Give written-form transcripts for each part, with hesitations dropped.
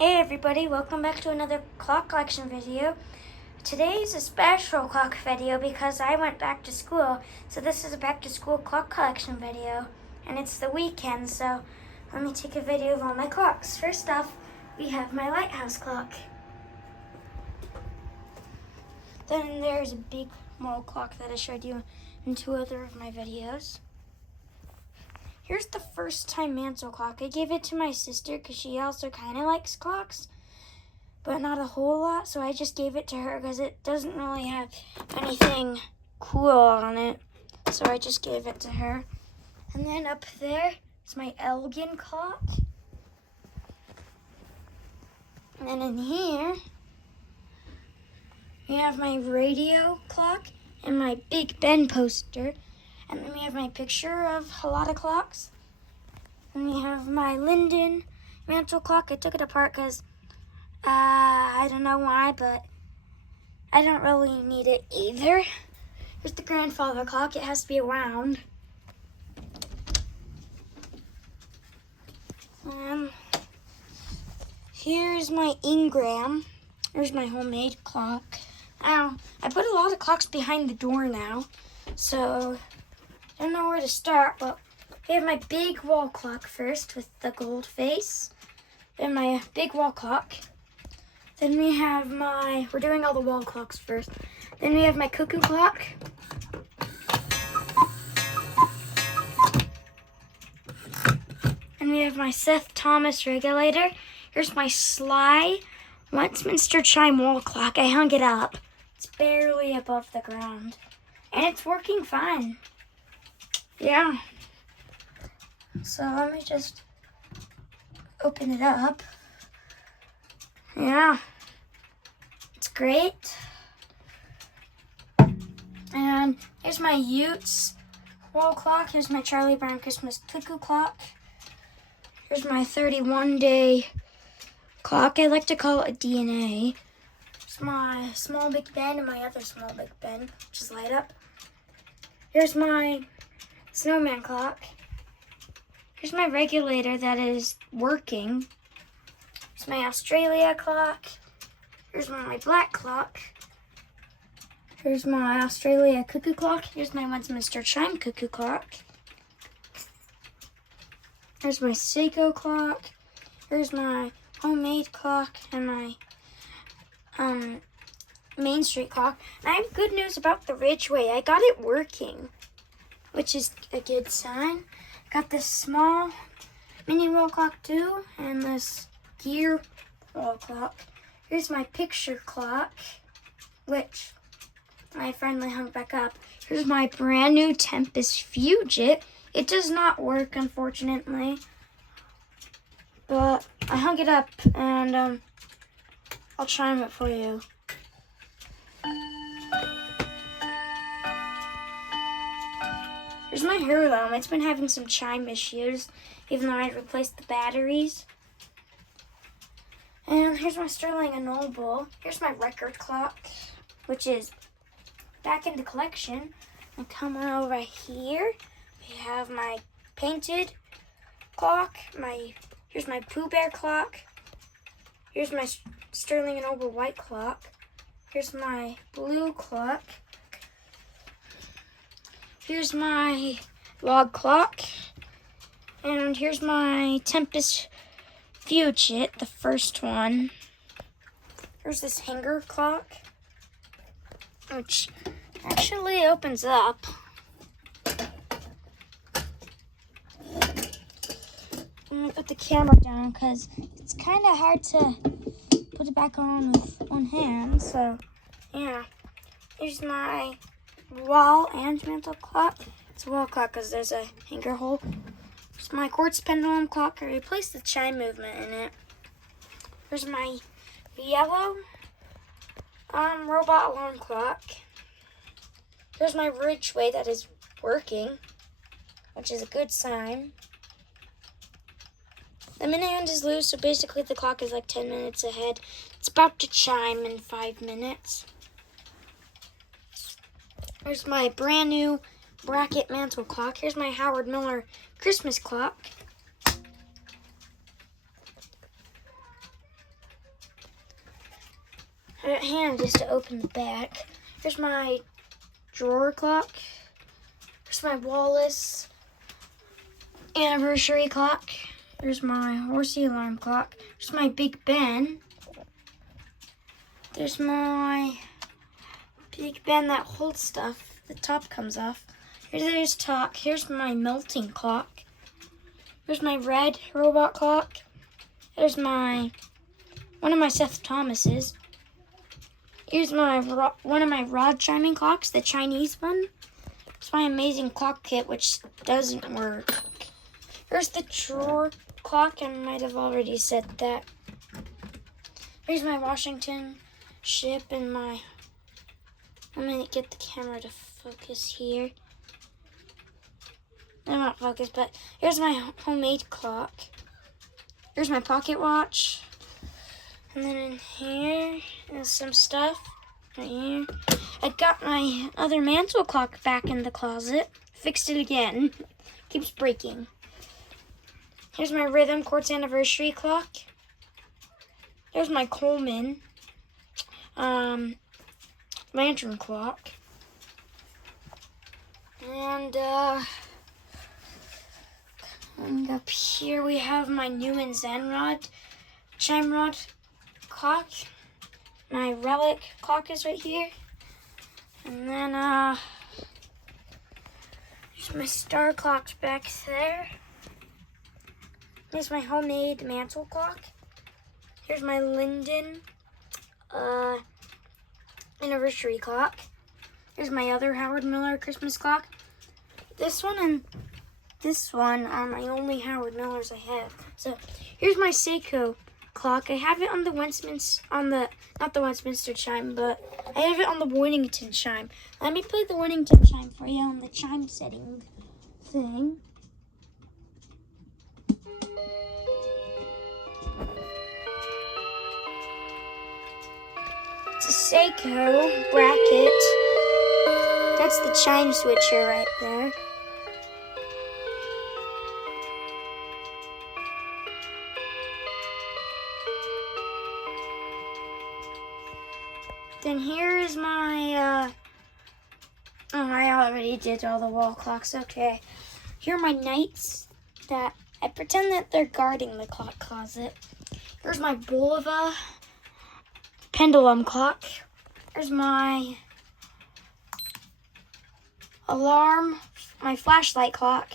Hey everybody, welcome back to another clock collection video. Today's a special clock video because I went back to school. So this is a back to school clock collection video. And it's the weekend, so let me take a video of all my clocks. First off, we have my lighthouse clock. Then there's a big wall clock that I showed you in two other of my videos. Here's the first time mantle clock. I gave it to my sister because she also kind of likes clocks, but not a whole lot, so I just gave it to her because it doesn't really have anything cool on it, so I just gave it to her. And then up there is my Elgin clock. And then in here, we have my radio clock and my Big Ben poster. And then we have my picture of a lot of clocks. And we have my Linden mantle clock. I took it apart because I don't know why, but I don't really need it either. Here's the grandfather clock. It has to be round. Here's my Ingram. Here's my homemade clock. I put a lot of clocks behind the door now, so I don't know where to start, but we have my big wall clock first with the gold face. Then my big wall clock. Then we have we're doing all the wall clocks first. Then we have my cuckoo clock. And we have my Seth Thomas regulator. Here's my Sly Westminster chime wall clock. I hung it up. It's barely above the ground. And it's working fine. Yeah. So let me just open it up. Yeah. It's great. And here's my Utes wall clock. Here's my Charlie Brown Christmas cuckoo clock. Here's my 31-day clock. I like to call it a DNA. Here's my small Big Ben and my other small Big Ben, which is light up. Here's my snowman clock. Here's my regulator that is working. Here's my Australia clock. Here's my black clock. Here's my Australia cuckoo clock. Here's my Westminster chime cuckoo clock. Here's my Seiko clock. Here's my homemade clock and my Main Street clock. And I have good news about the Ridgeway. I got it working, which is a good sign. Got this small mini wall clock too, and this gear wall clock. Here's my picture clock, which I finally hung back up. Here's my brand new Tempest Fugit. It does not work, unfortunately, but I hung it up, and I'll chime it for you. Here's my Hurlum. It's been having some chime issues, even though I replaced the batteries. And here's my Sterling and Noble. Here's my record clock, which is back in the collection. And coming over here, we have my painted clock. Here's my Pooh Bear clock. Here's my Sterling and Noble white clock. Here's my blue clock. Here's my log clock. And here's my Tempest Fugit, the first one. Here's this hanger clock, which actually opens up. I'm gonna put the camera down because it's kind of hard to put it back on with one hand, so yeah. Here's my wall and mantle clock. It's a wall clock because there's a hanger hole. Here's my quartz pendulum clock. I replaced the chime movement in it. Here's my yellow robot alarm clock. Here's my Ridgeway that is working, which is a good sign. The minute hand is loose, so basically the clock is like 10 minutes ahead. It's about to chime in 5 minutes. Here's my brand new bracket mantle clock. Here's my Howard Miller Christmas clock. hand just to open the back. Here's my drawer clock. Here's my Wallace anniversary clock. Here's my horsey alarm clock. Here's my Big Ben. There's my Big Ben that holds stuff. The top comes off. There's top. Here's my melting clock. Here's my red robot clock. There's one of my Seth Thomas's. Here's one of my rod chiming clocks, the Chinese one. It's my amazing clock kit, which doesn't work. Here's the drawer clock. I might have already said that. Here's my Washington ship and I'm gonna get the camera to focus here. I'm not focused, but here's my homemade clock. Here's my pocket watch. And then in here is some stuff right here. I got my other mantle clock back in the closet. Fixed it again. Keeps breaking. Here's my Rhythm Quartz anniversary clock. Here's my Coleman lantern clock. And coming up here we have my Newman Zenrod chime rod clock. My relic clock is right here. And then there's my star clocks back there. Here's my homemade mantle clock. Here's my Linden anniversary clock. Here's my other Howard Miller Christmas clock. This one and this one are my only Howard Millers I have. So here's my Seiko clock. I have it on the not the Westminster chime, but I have it on the Winnington chime. Let me play the Winnington chime for you on the chime setting thing. It's a Seiko bracket. That's the chime switcher right there. Then here is my, I already did all the wall clocks, okay. Here are my knights that, I pretend that they're guarding the clock closet. Here's my Bulova pendulum clock. Here's my alarm, my flashlight clock.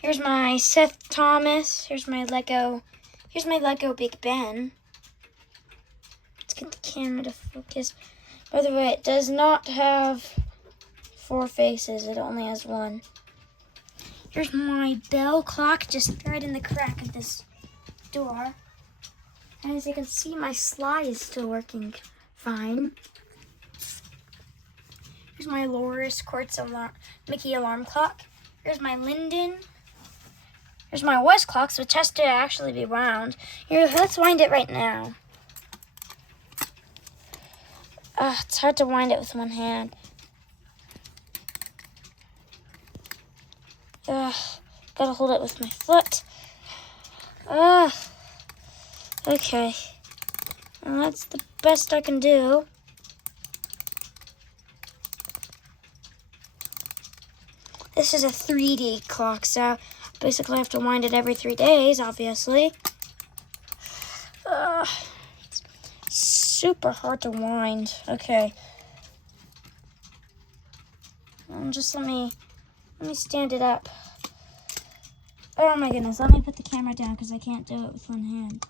Here's my Seth Thomas. Here's my Lego Big Ben. Let's get the camera to focus. By the way, it does not have 4 faces. It only has 1. Here's my bell clock just right in the crack of this door. And as you can see, my slide is still working fine. Here's my Loris Quartz Mickey alarm clock. Here's my Linden. Here's my West clock, which has to actually be wound. Here, let's wind it right now. It's hard to wind it with one hand. Gotta hold it with my foot. Okay. Well, that's the best I can do. This is a 3D clock, so basically I have to wind it every 3 days, obviously. Super hard to wind. Okay. Just let me stand it up. Oh my goodness, let me put the camera down because I can't do it with one hand.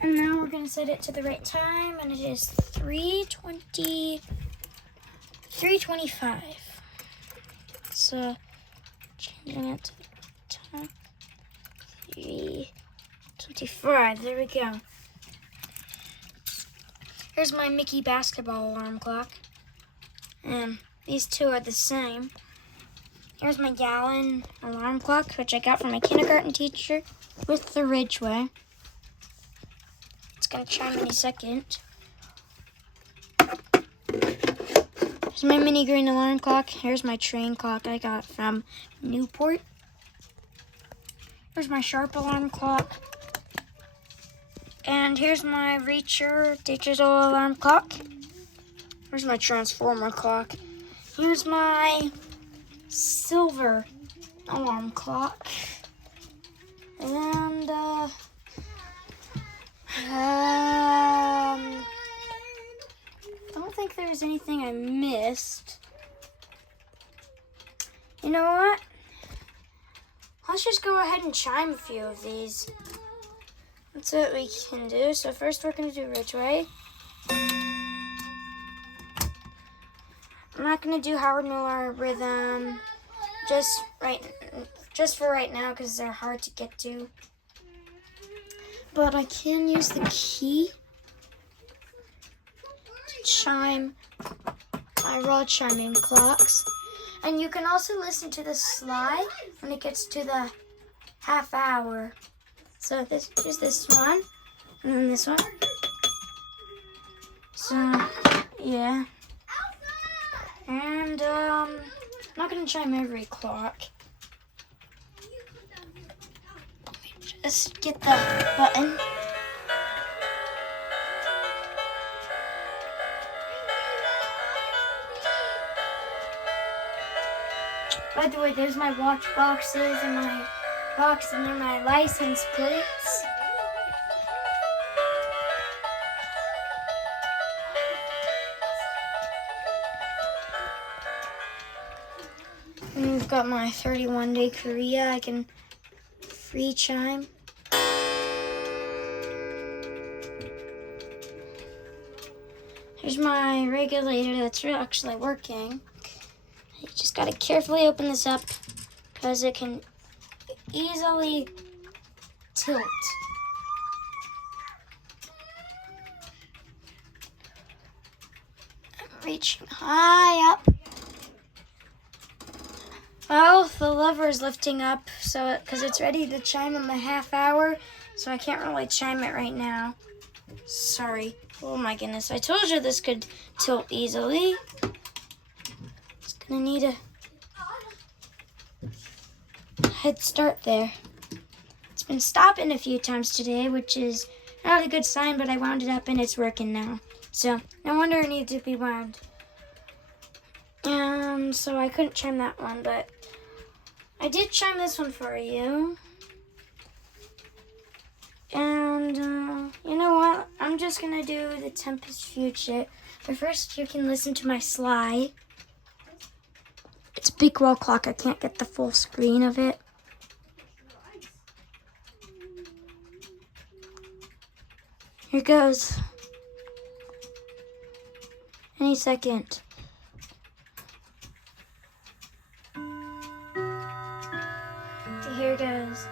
And now we're going to set it to the right time, and it is 3:25. So, changing it to time. 3:25, there we go. Here's my Mickey basketball alarm clock. And these two are the same. Here's my Gallon alarm clock, which I got from my kindergarten teacher with the Ridgeway. It's going to chime any second. Here's my mini green alarm clock. Here's my train clock I got from Newport. Here's my Sharp alarm clock. And here's my Reacher digital alarm clock. Here's my transformer clock. Here's my silver alarm clock. And I don't think there's anything I missed. You know what? Let's just go ahead and chime a few of these. That's what we can do. So first we're going to do Ridgeway. I'm not going to do Howard Miller Rhythm just for right now because they're hard to get to. But I can use the key to chime my rod chiming clocks. And you can also listen to the slide when it gets to the half hour. So here's this one, and then this one. So, yeah. And, I'm not going to chime every clock. Let me just get the button. By the way, there's my watch boxes and my box and then my license plates. And we've got my 31-day Korea. I can free chime. Here's my regulator that's actually working. You just gotta carefully open this up because it can easily tilt. I'm reaching high up. Well, the lever is lifting up so because it's ready to chime in the half hour, so I can't really chime it right now. Sorry. Oh my goodness, I told you this could tilt easily. It's gonna need a head start there. It's been stopping a few times today, which is not a good sign, but I wound it up and it's working now. So, no wonder it needed to be wound. So I couldn't chime that one, but I did chime this one for you. And, you know what? I'm just gonna do the Tempest Future. But first, you can listen to my slide. It's a big wall clock. I can't get the full screen of it. Here goes. Any second. Here goes.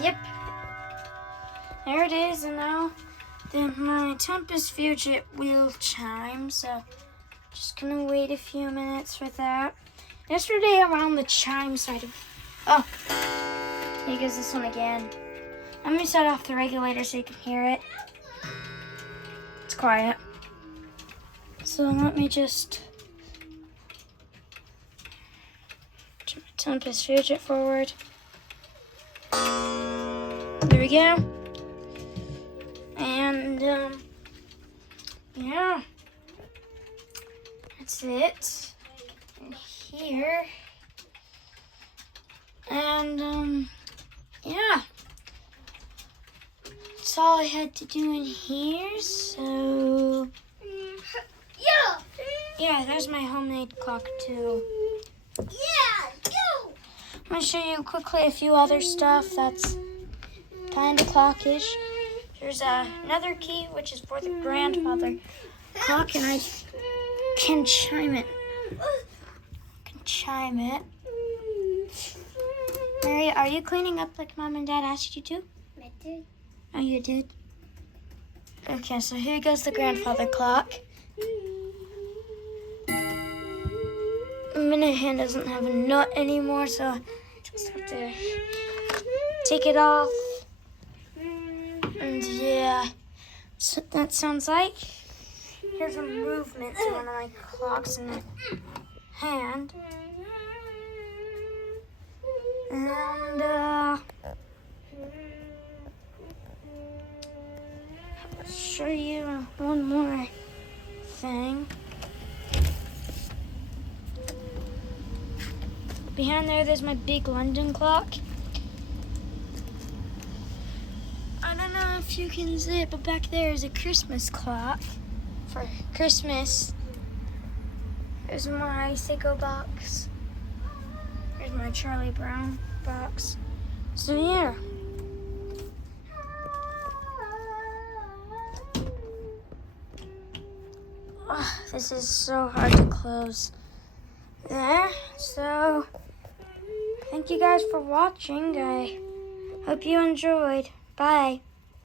Yep. There it is, and now my Tempest Future will chime, so just gonna wait a few minutes for that. Yesterday around the chime side of... Oh, here goes this one again. Let me set off the regulator so you can hear it. It's quiet. So let me just... turn my Tempest Future forward. There we go. And, yeah. That's it. And here. And, yeah. That's all I had to do in here, so... Yeah, there's my homemade clock, too. I'm going to show you quickly a few other stuff that's kind of clockish. There's another key, which is for the grandfather clock, and I can chime it. Mary, are you cleaning up like Mom and Dad asked you to? I did. Oh, you did? Okay, so here goes the grandfather clock. My hand doesn't have a nut anymore, so I just have to take it off. And yeah, that's what that sounds like. Here's a movement to one of my clocks in my hand. And show you one more thing. Behind there's my big London clock. I don't know if you can see it, but back there is a Christmas clock for Christmas. There's my Seiko box. There's my Charlie Brown box. So yeah. Oh, this is so hard to close. There. So thank you guys for watching. I hope you enjoyed. Bye.